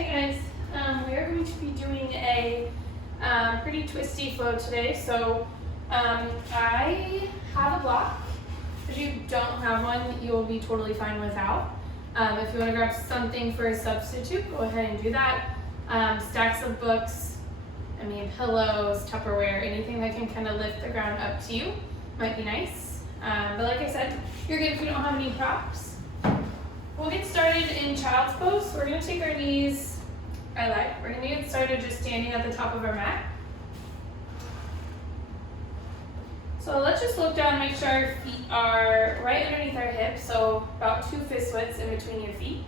Hi guys, we are going to be doing a pretty twisty flow today. So I have a block. If you don't have one, you will be totally fine without. If you want to grab something for a substitute, go ahead and do that. Stacks of books, pillows, Tupperware, anything that can kind of lift the ground up to you might be nice. But like I said, you're good if you don't have any props. We'll get started in child's pose. So we're going to take our knees, we're going to get started just standing at the top of our mat. So let's just look down, make sure our feet are right underneath our hips, so about 2 fist widths in between your feet.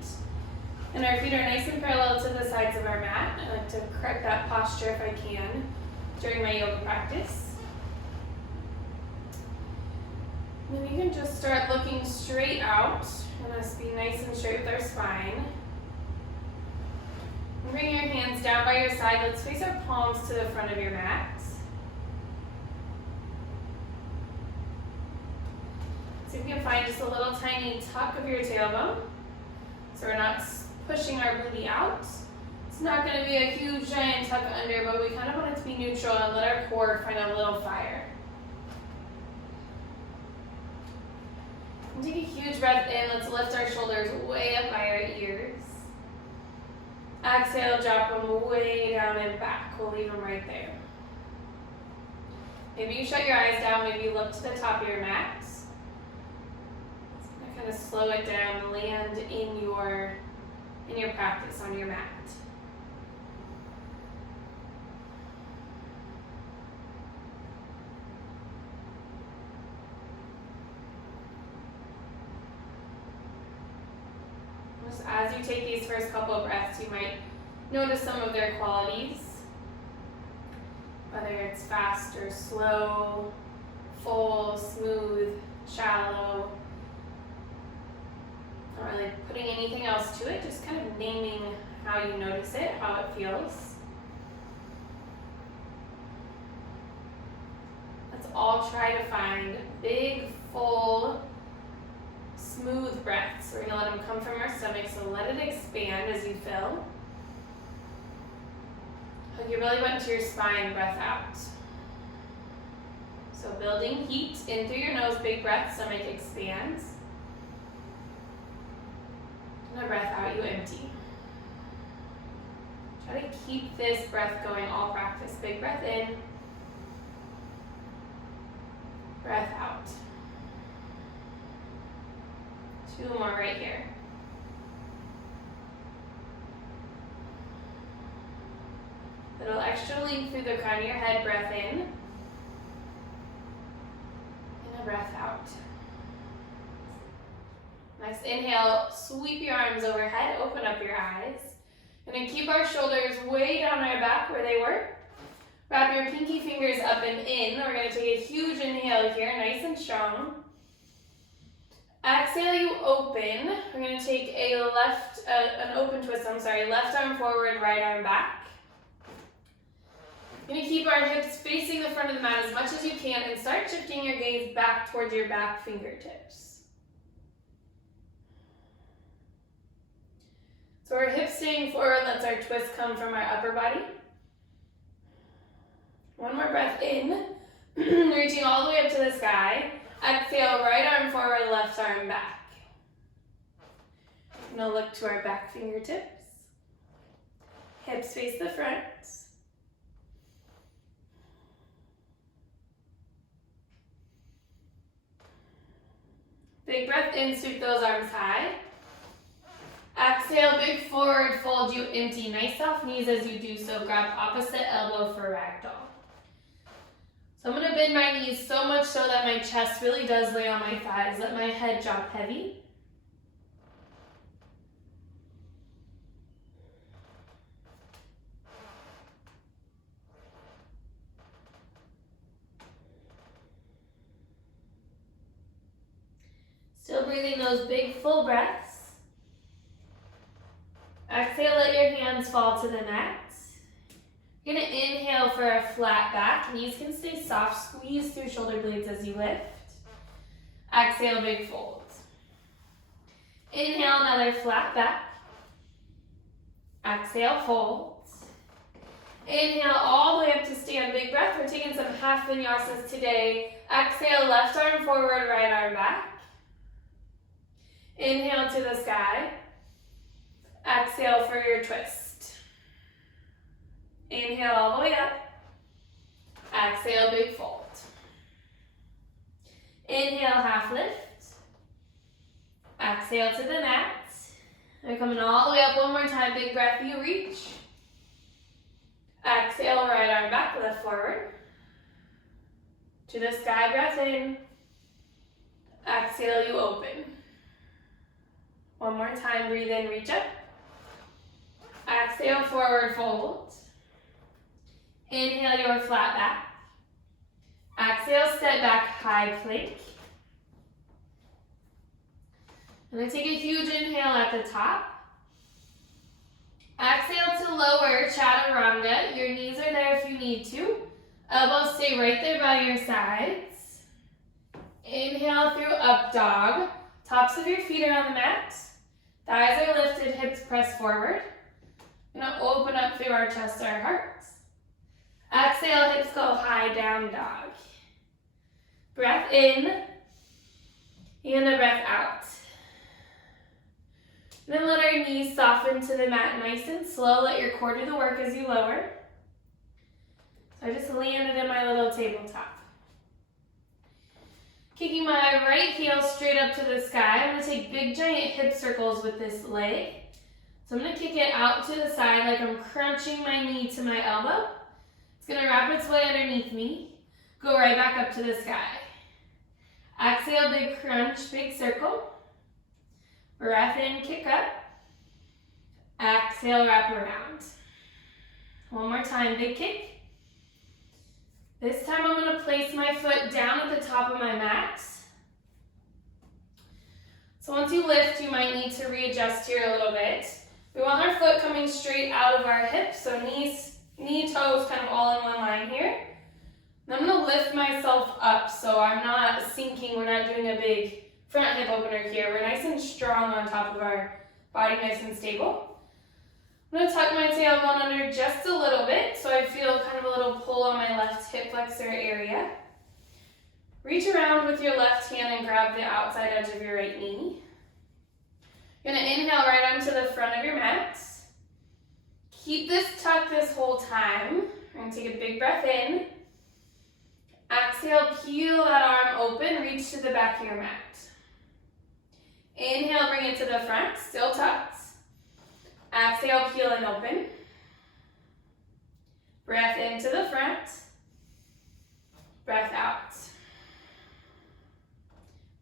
And our feet are nice and parallel to the sides of our mat. I like to correct that posture if I can during my yoga practice. And then you can just start looking straight out. And let's be nice and straight with our spine. And bring your hands down by your side. Let's face our palms to the front of your mat. See if you can find just a little tiny tuck of your tailbone. So we're not pushing our booty out. It's not going to be a huge giant tuck under, but we kind of want it to be neutral and let our core find a little fire. And take a huge breath in. Let's lift our shoulders way up by our ears. Exhale, drop them way down and back. We'll leave them right there. Maybe you shut your eyes down. Maybe you look to the top of your mat. Kind of slow it down. Land in your practice on your mat. Just as you take these first couple of breaths, you might notice some of their qualities, whether it's fast or slow, full, smooth, shallow. Not really putting anything else to it, just kind of naming how you notice it, how it feels. Let's all try to find big, full, smooth breaths. We're going to let them come from our stomach, so let it expand as you fill. Hug your belly button to your spine, breath out. So building heat in through your nose, big breath, stomach expands. And a breath out, you empty. Try to keep this breath going all practice. Big breath in, breath out. 2 more right here. Little extra length through the crown of your head, breath in, and a breath out. Next, inhale, sweep your arms overhead, open up your eyes. And then keep our shoulders way down our back where they were. Wrap your pinky fingers up and in. We're going to take a huge inhale here, nice and strong. Exhale, you open. We're going to take an open twist, left arm forward, right arm back. You're going to keep our hips facing the front of the mat as much as you can and start shifting your gaze back towards your back fingertips. So our hips staying forward lets our twist come from our upper body. 1 more breath in, reaching all the way up to the sky. Exhale, right arm forward, left arm back. Now look to our back fingertips. Hips face the front. Big breath in, sweep those arms high. Exhale, big forward fold, you empty. Nice soft knees as you do so. Grab opposite elbow for ragdoll. So I'm going to bend my knees so much so that my chest really does lay on my thighs. Let my head drop heavy. Still breathing those big full breaths. Exhale, let your hands fall to the mat. You're going to inhale for a flat back. Knees can stay soft. Squeeze through shoulder blades as you lift. Exhale, big fold. Inhale, another flat back. Exhale, fold. Inhale all the way up to stand, big breath. We're taking some half vinyasas today. Exhale, left arm forward, right arm back. Inhale to the sky. Exhale for your twist. Inhale all the way up. Exhale, big fold. Inhale, half lift. Exhale to the mat. We're coming all the way up one more time. Big breath, you reach. Exhale, right arm back, lift forward. To the sky, breath in. Exhale, you open. One more time, breathe in, reach up. Exhale, forward fold. Inhale your flat back. Exhale, step back, high plank. I'm going to take a huge inhale at the top. Exhale to lower, chaturanga. Your knees are there if you need to. Elbows stay right there by your sides. Inhale through up dog. Tops of your feet are on the mat. Thighs are lifted, hips press forward. We're going to open up through our chest, our hearts. Exhale, hips go high, down dog. Breath in, and a breath out. Then let our knees soften to the mat nice and slow. Let your core do the work as you lower. So I just landed in my little tabletop. Kicking my right heel straight up to the sky. I'm going to take big giant hip circles with this leg. So I'm going to kick it out to the side like I'm crunching my knee to my elbow. It's going to wrap its way underneath me. Go right back up to the sky. Exhale, big crunch, big circle. Breath in, kick up. Exhale, wrap around. One more time, big kick. This time I'm going to place my foot down at the top of my mat. So once you lift, you might need to readjust here a little bit. We want our foot coming straight out of our hips, so knee, toes kind of all in one line here. And I'm going to lift myself up so I'm not sinking. We're not doing a big front hip opener here. We're nice and strong on top of our body, nice and stable. I'm going to tuck my tailbone under just a little bit so I feel kind of a little pull on my left hip flexor area. Reach around with your left hand and grab the outside edge of your right knee. You're going to inhale right onto the front of your mat. Keep this tucked this whole time. We're going to take a big breath in. Exhale, peel that arm open, reach to the back of your mat. Inhale, bring it to the front, still tucked. Exhale, peel and open. Breath into the front. Breath out.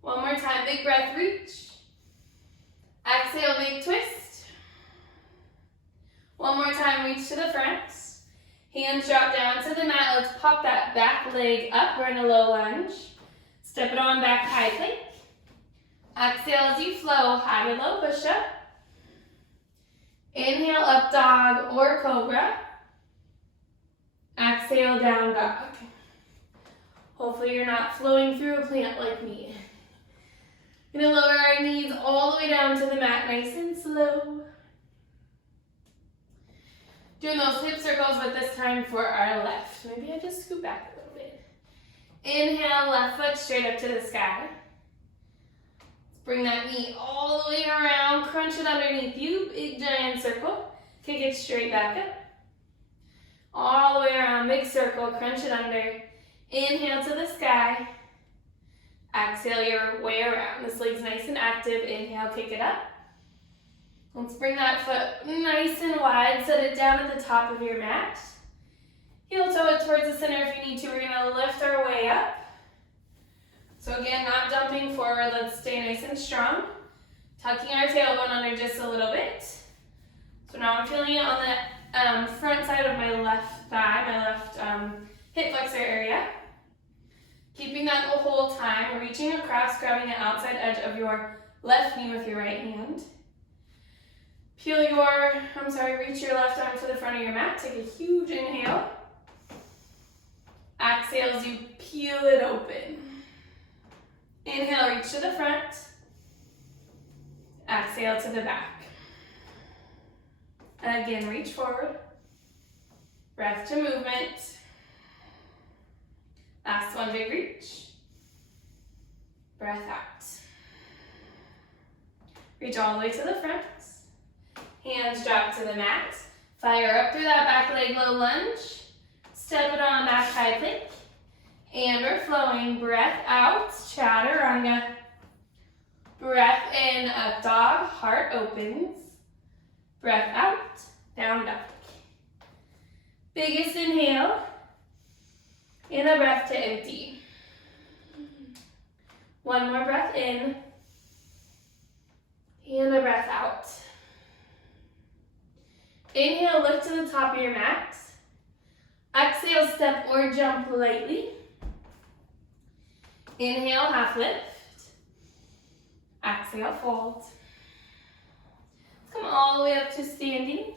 One more time, big breath, reach. Exhale, big twist. One more time, reach to the front. Hands drop down to the mat. Let's pop that back leg up. We're in a low lunge. Step it on back, high plank. Exhale as you flow, high to low push-up. Inhale, up dog or cobra. Exhale, down dog. Hopefully you're not flowing through a plant like me. We're going to lower our knees all the way down to the mat, nice and slow. Doing those hip circles, but this time for our left. Maybe I just scoot back a little bit. Inhale, left foot straight up to the sky. Bring that knee all the way around, crunch it underneath you, big giant circle. Kick it straight back up. All the way around, big circle, crunch it under. Inhale to the sky. Exhale your way around. This leg's nice and active. Inhale, kick it up. Let's bring that foot nice and wide. Set it down at the top of your mat. Heel toe it towards the center if you need to. We're going to lift our way up. So again, not dumping forward. Let's stay nice and strong. Tucking our tailbone under just a little bit. So now I'm feeling it on the front side of my left thigh, my left hip flexor area. Keeping that the whole time. Reaching across, grabbing the outside edge of your left knee with your right hand. Reach your left arm to the front of your mat. Take a huge inhale. Exhale as you peel it open. Inhale, reach to the front. Exhale to the back. Again, reach forward. Breath to movement. Last one, big reach. Breath out. Reach all the way to the front. Hands drop to the mat. Fire up through that back leg, low lunge. Step it on back, high plank. And we're flowing. Breath out, chaturanga. Breath in, up dog, heart opens. Breath out, down dog. Biggest inhale. And a breath to empty. One more breath in. And a breath out. Inhale, lift to the top of your mat. Exhale, step or jump lightly. Inhale, half lift. Exhale, fold. Come all the way up to standing.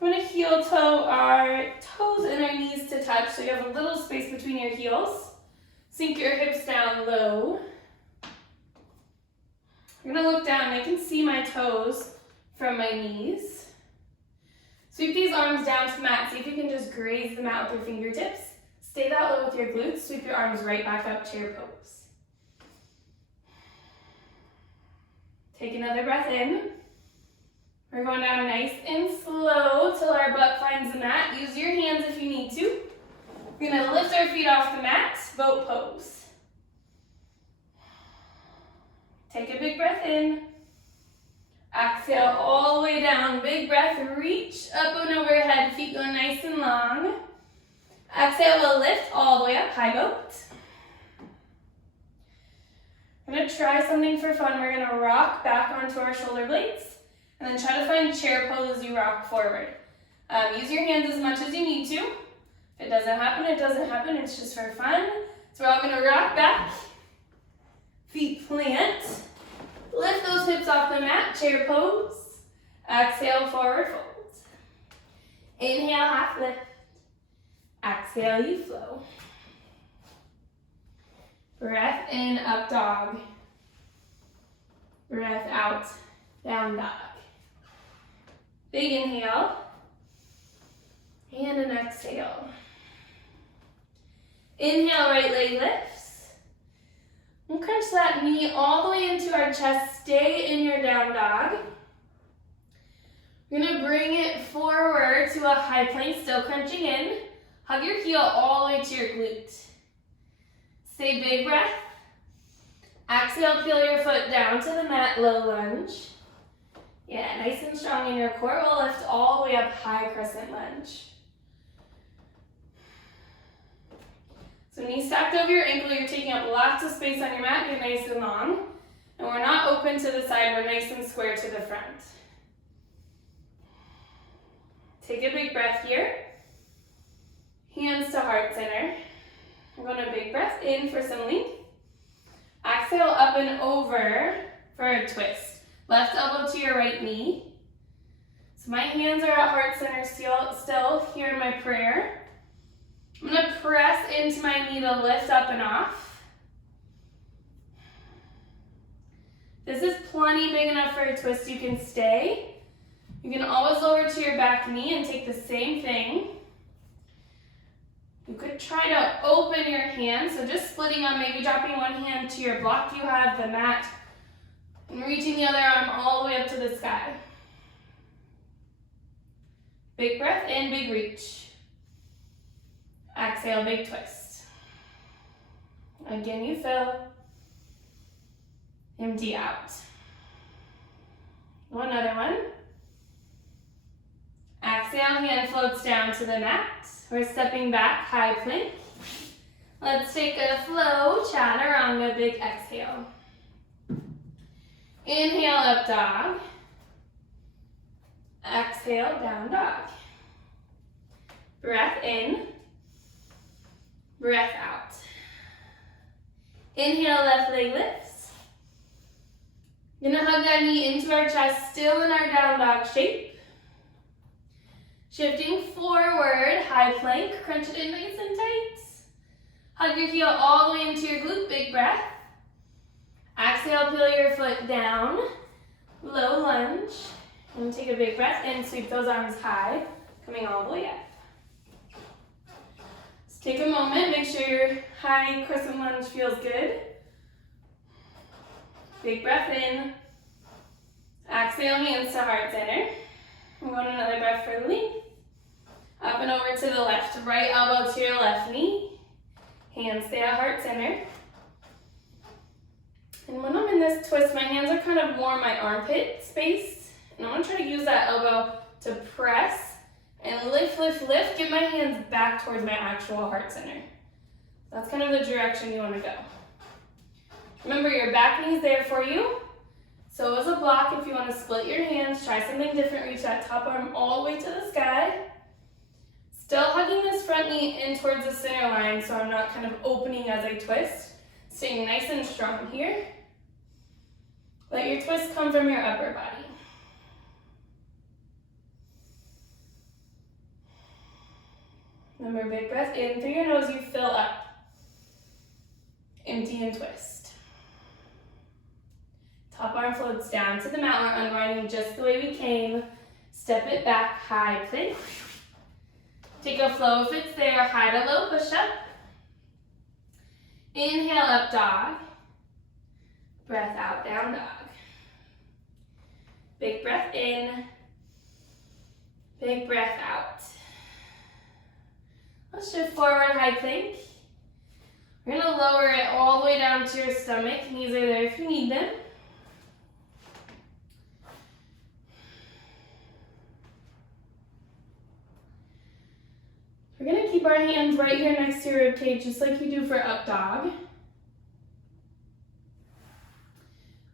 We're going to heel toe our toes and our knees to touch, so you have a little space between your heels. Sink your hips down low. I'm going to look down. I can see my toes from my knees. Sweep these arms down to the mat. See if you can just graze the mat with your fingertips. Stay that low with your glutes. Sweep your arms right back up, chair pose. Take another breath in. We're going down nice and slow till our butt finds the mat. Use your hands if you need to. We're going to lift our feet off the mat, boat pose. Take a big breath in. Exhale all the way down. Big breath, reach up and overhead. Feet go nice and long. Exhale, we'll lift all the way up, high boat. We're going to try something for fun. We're going to rock back onto our shoulder blades. And then try to find chair pose as you rock forward. Use your hands as much as you need to. If it doesn't happen, it doesn't happen. It's just for fun. So we're all going to rock back. Feet plant. Lift those hips off the mat, chair pose. Exhale, forward fold. Inhale, half lift. Exhale, you flow. Breath in, up dog. Breath out, down dog. Big inhale. And an exhale. Inhale, right leg lifts. And crunch that knee all the way into our chest. Stay in your down dog. We're going to bring it forward to a high plank, still crunching in. Hug your heel all the way to your glute. Stay big breath. Exhale, peel your foot down to the mat, low lunge. Yeah, nice and strong in your core. We'll lift all the way up, high crescent lunge. So knee stacked over your ankle, you're taking up lots of space on your mat, you're nice and long. And we're not open to the side, we're nice and square to the front. Take a big breath here. Hands to heart center. We're going to big breath in for some length. Exhale up and over for a twist. Left elbow to your right knee. So my hands are at heart center still here in my prayer. I'm going to press into my knee to lift up and off. This is plenty big enough for a twist. You can stay. You can always lower to your back knee and take the same thing. You could try to open your hands, so just splitting up, maybe dropping one hand to your block you have, the mat, and reaching the other arm all the way up to the sky. Big breath in, big reach. Exhale, big twist. Again, you fill. Empty out. One other one. Exhale, hand floats down to the mat. We're stepping back, high plank. Let's take a flow, chaturanga, big exhale. Inhale, up dog. Exhale, down dog. Breath in. Breath out. Inhale, left leg lifts. Gonna hug that knee into our chest, still in our down dog shape. Shifting forward, high plank, crunch it in nice and tight. Hug your heel all the way into your glute, big breath. Exhale, peel your foot down, low lunge. And take a big breath in, sweep those arms high, coming all the way up. So take a moment, make sure your high crescent lunge feels good. Big breath in. Exhale, hands to heart center. I'm going another breath for the length. Up and over to the left. Right elbow to your left knee. Hands stay at heart center. And when I'm in this twist, my hands are kind of more my armpit space. And I'm going to try to use that elbow to press and lift, lift, lift. Get my hands back towards my actual heart center. That's kind of the direction you want to go. Remember, your back knee is there for you. So as a block, if you want to split your hands, try something different. Reach that top arm all the way to the sky. Still hugging this front knee in towards the center line so I'm not kind of opening as I twist. Staying nice and strong here. Let your twist come from your upper body. Remember, big breath in through your nose, you fill up. Empty and twist. Top arm floats down to the mat. We're unwinding just the way we came. Step it back, high plank. Take a flow if it's there, high to low push up. Inhale up dog. Breath out, down dog. Big breath in. Big breath out. Let's shift forward, high plank. We're gonna lower it all the way down to your stomach. Knees are there if you need them. We're gonna keep our hands right here next to your rib cage, just like you do for up dog.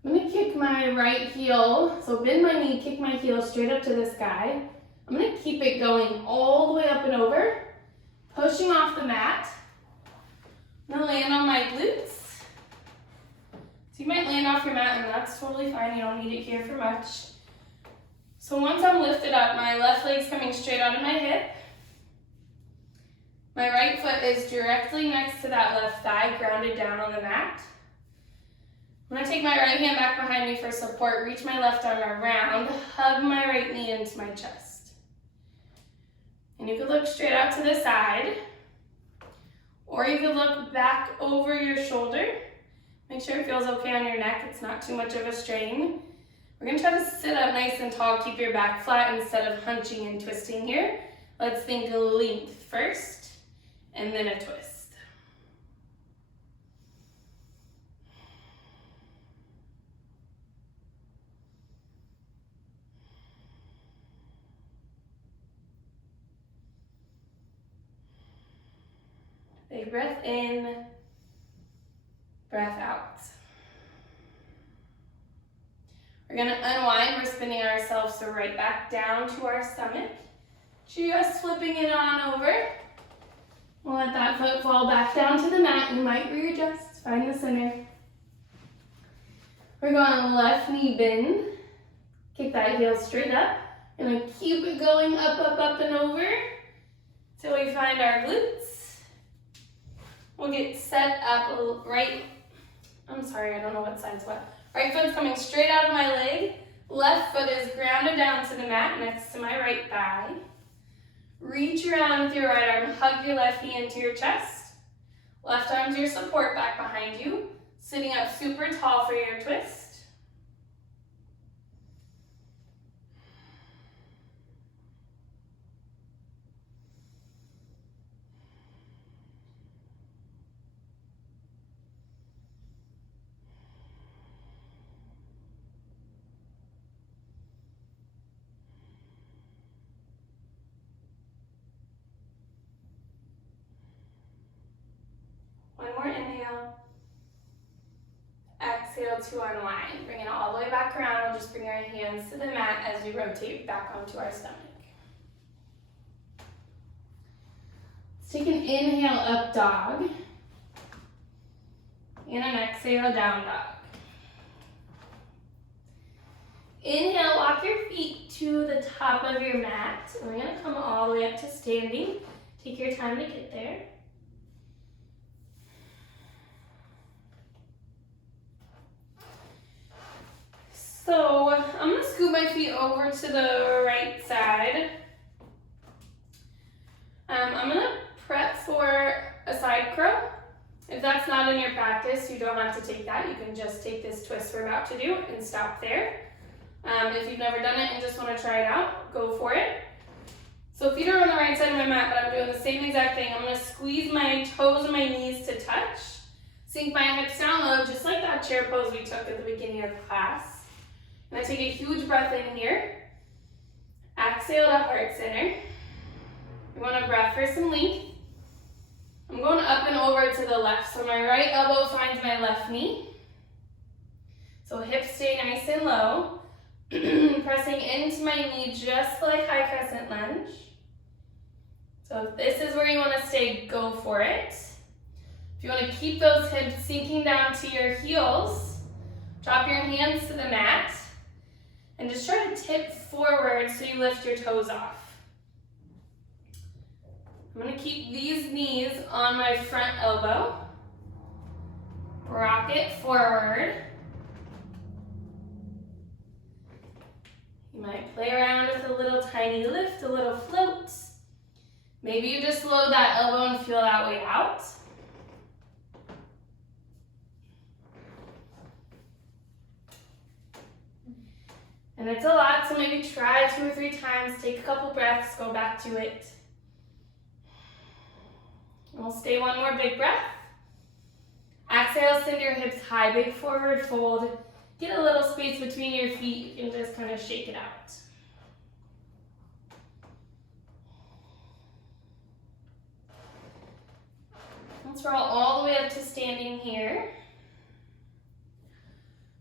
I'm gonna kick my right heel, so bend my knee, kick my heel straight up to the sky. I'm gonna keep it going all the way up and over, pushing off the mat. I'm gonna land on my glutes. So you might land off your mat, and that's totally fine. You don't need it here for much. So once I'm lifted up, my left leg's coming straight out of my hip. My right foot is directly next to that left thigh, grounded down on the mat. I'm gonna take my right hand back behind me for support, reach my left arm around, hug my right knee into my chest. And you could look straight out to the side, or you could look back over your shoulder. Make sure it feels okay on your neck, it's not too much of a strain. We're gonna try to sit up nice and tall, keep your back flat instead of hunching and twisting here. Let's think length first. And then a twist. Big breath in, breath out. We're gonna unwind, we're spinning ourselves so right back down to our stomach. Just flipping it on over. We'll let that foot fall back down to the mat. You might readjust, find the center. We're going left knee bend. Kick that heel straight up. We're gonna keep it going up, up, up and over till we find our glutes. We'll get set up right, I'm sorry, I don't know what side's what. Right foot's coming straight out of my leg. Left foot is grounded down to the mat next to my right thigh. Reach around with your right arm, hug your left knee into your chest. Left arm's your support back behind you. Sitting up super tall for your twist. One more inhale. Exhale to unwind. Bring it all the way back around. We'll just bring our hands to the mat as we rotate back onto our stomach. Let's take an inhale, up dog. And an exhale, down dog. Inhale, walk your feet to the top of your mat. And we're gonna come all the way up to standing. Take your time to get there. So I'm gonna scoot my feet over to the right side. I'm gonna prep for a side crow. If that's not in your practice, you don't have to take that. You can just take this twist we're about to do and stop there. If you've never done it and just want to try it out, go for it. So feet are on the right side of my mat, but I'm doing the same exact thing. I'm going to squeeze my toes and my knees to touch. Sink my hips down low, just like that chair pose we took at the beginning of class. And I take a huge breath in here. Exhale to heart center. We want a breath for some length. I'm going up and over to the left, so my right elbow finds my left knee. So hips stay nice and low. Pressing into my knee just like high crescent lunge. So if this is where you want to stay, go for it. If you want to keep those hips sinking down to your heels, drop your hands to the mat and just try to tip forward so you lift your toes off. I'm going to keep these knees on my front elbow. Rock it forward. You might play around with a little tiny lift, a little float. Maybe you just load that elbow and feel that way out. And it's a lot, so maybe try 2 or 3 times, take a couple breaths, go back to it. And we'll stay one more big breath. Exhale, send your hips high, big forward fold. Get a little space between your feet, you can just kind of shake it out. Let's roll all the way up to standing here.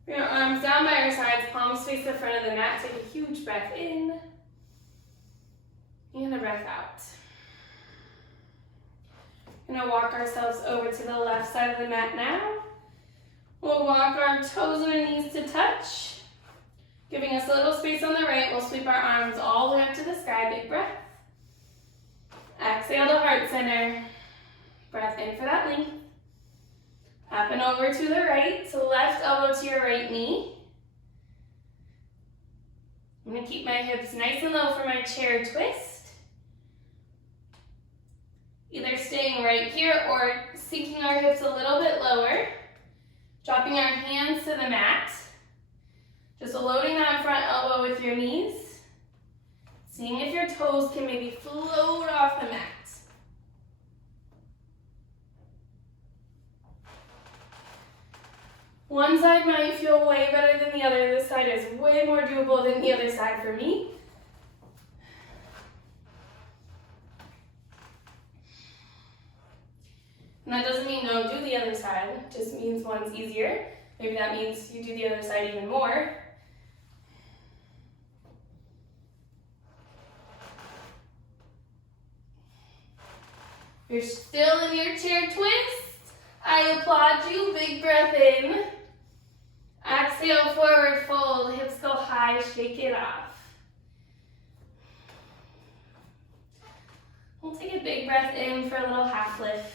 Bring our arms down by our sides, palms face the front of the mat. Take a huge breath in and a breath out. We're gonna walk ourselves over to the left side of the mat now. We'll walk our toes and our knees to touch, giving us a little space on the right. We'll sweep our arms all the way up to the sky. Big breath. Exhale to heart center. Breath in for that length. Up and over to the right, so left elbow to your right knee. I'm going to keep my hips nice and low for my chair twist. Either staying right here or sinking our hips a little bit lower. Dropping our hands to the mat. Just loading that front elbow with your knees. Seeing if your toes can maybe float off the mat. One side might feel way better than the other. This side is way more doable than the other side for me. And that doesn't mean don't do the other side, it just means one's easier. Maybe that means you do the other side even more. You're still in your chair twist. I applaud you. Big breath in. Exhale, forward fold. Hips go high, shake it off. We'll take a big breath in for a little half lift.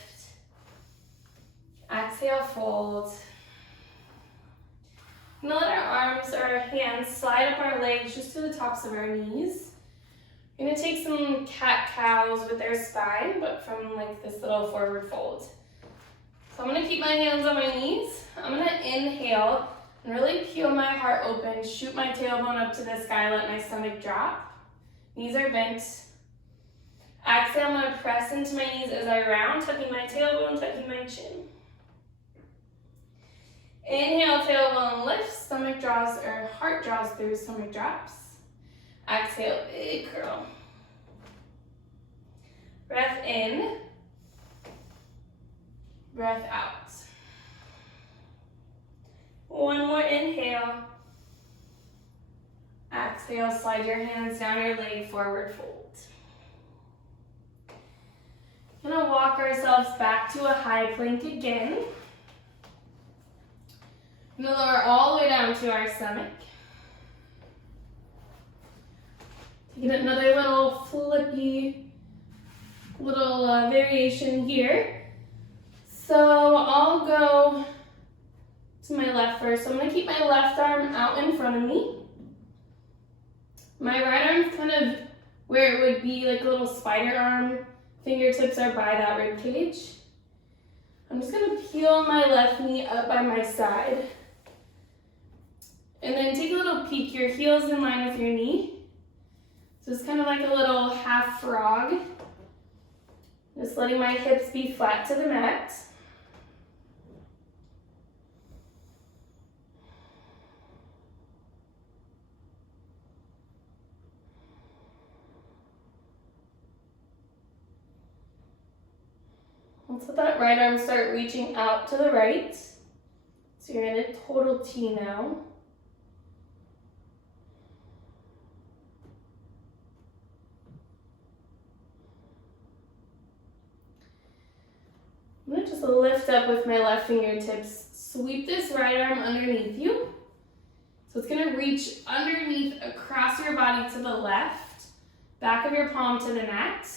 Exhale, fold. We're gonna let our arms or our hands slide up our legs just to the tops of our knees. We're gonna take some cat-cows with their spine, but from like this little forward fold. So I'm gonna keep my hands on my knees. I'm gonna inhale and really peel my heart open, shoot my tailbone up to the sky, let my stomach drop. Knees are bent. Exhale, I'm gonna press into my knees as I round, tucking my tailbone, tucking my chin. Inhale, tailbone lifts, stomach draws, or heart draws through, stomach drops. Exhale, big curl. Breath in. Breath out. One more inhale. Exhale, slide your hands down your leg, forward fold. We're gonna walk ourselves back to a high plank again. We're gonna lower all the way down to our stomach. Taking another little flippy little variation here. So I'll go to my left first. So I'm gonna keep my left arm out in front of me. My right arm's kind of where it would be like a little spider arm. Fingertips are by that rib cage. I'm just gonna peel my left knee up by my side. And then take a little peek, your heel's in line with your knee. So it's kind of like a little half frog. Just letting my hips be flat to the mat. Let's let that right arm start reaching out to the right. So you're in a total T now. I'm gonna just lift up with my left fingertips. Sweep this right arm underneath you. So it's gonna reach underneath across your body to the left, back of your palm to the mat.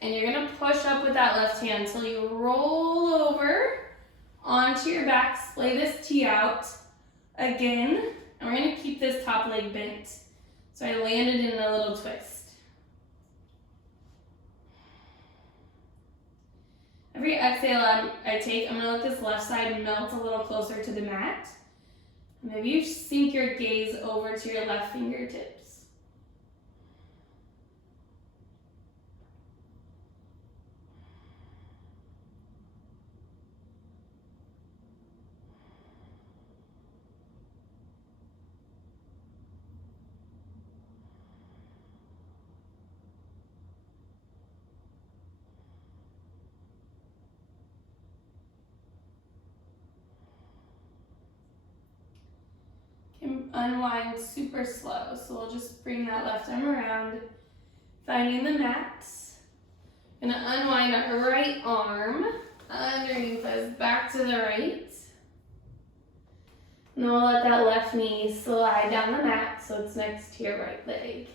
And you're gonna push up with that left hand until you roll over onto your back, splay this T out again. And we're gonna keep this top leg bent. So I landed in a little twist. Every exhale I take, I'm gonna let this left side melt a little closer to the mat. Maybe you sink your gaze over to your left fingertips. Unwind super slow. So we'll just bring that left arm around, finding the mat. Gonna unwind our right arm underneath us, back to the right. And then we'll let that left knee slide down the mat so it's next to your right leg.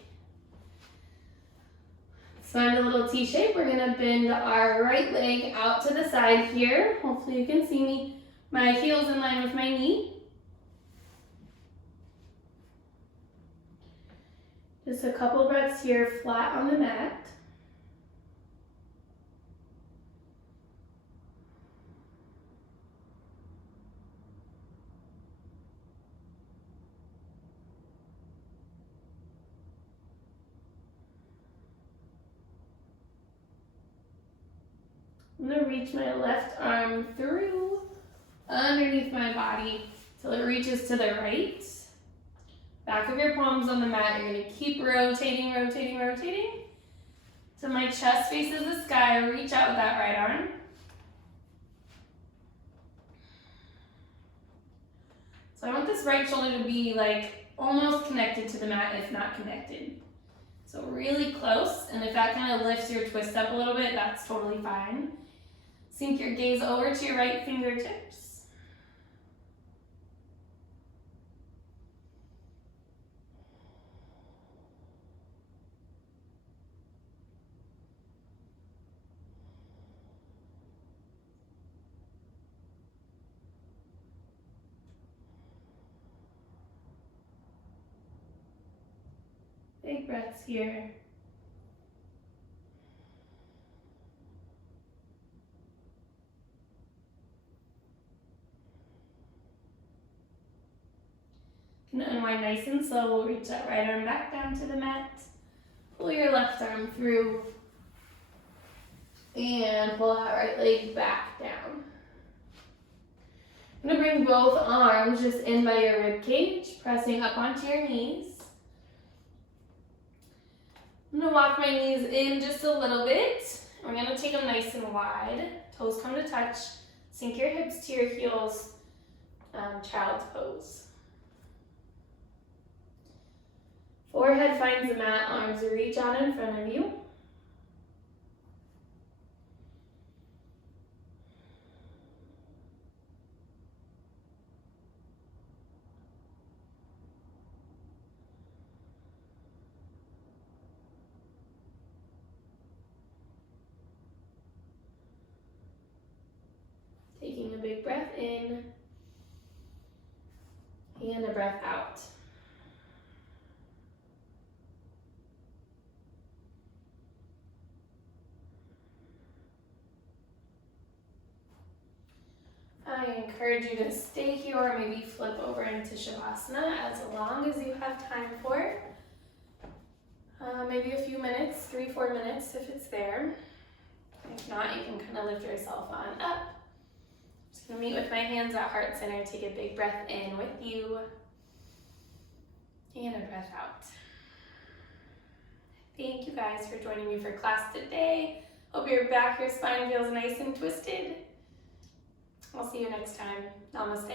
Let's find a little T shape. We're gonna bend our right leg out to the side here. Hopefully you can see me. My heel's in line with my knee. Just a couple breaths here, flat on the mat. I'm gonna reach my left arm through underneath my body till it reaches to the right. Back of your palms on the mat, you're gonna keep rotating, rotating, rotating. So my chest faces the sky, reach out with that right arm. So I want this right shoulder to be like almost connected to the mat, if not connected. So really close, and if that kind of lifts your twist up a little bit, that's totally fine. Sink your gaze over to your right fingertips. Big breaths here. Gonna unwind nice and slow. We'll reach that right arm back down to the mat. Pull your left arm through. And pull that right leg back down. I'm gonna bring both arms just in by your rib cage, pressing up onto your knees. I'm gonna walk my knees in just a little bit. We're gonna take them nice and wide. Toes come to touch. Sink your hips to your heels. Child's pose. Forehead finds the mat, arms reach out in front of you. Taking a big breath in and a breath out. I encourage you to stay here or maybe flip over into Shavasana as long as you have time for it. Maybe a few minutes, 3-4 minutes if it's there. If not, you can kind of lift yourself on up. Just gonna meet with my hands at heart center. Take a big breath in with you. And a breath out. Thank you guys for joining me for class today. Hope your back, your spine feels nice and twisted. I'll see you next time. Namaste.